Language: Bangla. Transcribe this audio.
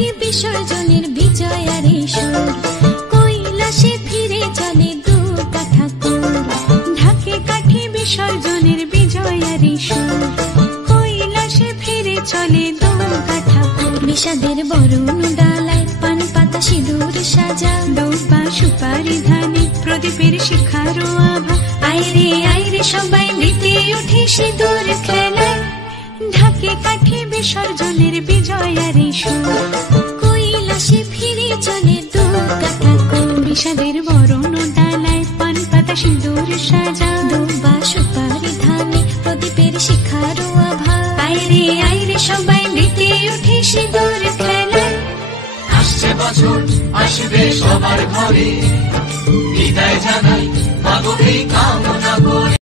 কাঠি বিসর্জনের বিজয়ার সুর, কৈলাসে ফিরে চলে দু ঠাকুর। ঢাকে কাঠি বিসর্জনের বিজয়ার সুর, কৈলাসে ফিরে চলে দু ঠাকুর। বিষাদের বরণ ডালায় পান পাতা সিঁদুর সাজা, দৌপা সুপারি ধানে প্রদীপের শিখারো আভা। আইরে সবাই মেতে উঠে সিঁদুর খেলায়, ঢাকে কাঠি বিসর্জনের বিজয়ার সুর, কৈলাসে ফিরে চলে দু ঠাকুর। বিষাদের বরণ ডালায় পান পাতা সিঁদুর সাজা, দৌপা সুপারি ধানে প্রদীপের শিখারো আভা। আইরে সবাই মেতে উঠে সিঁদুর খেলায়। আসছে বছর আসবে সবার ঘরে, বিদায় জানাই মাগো এই কামনা করে।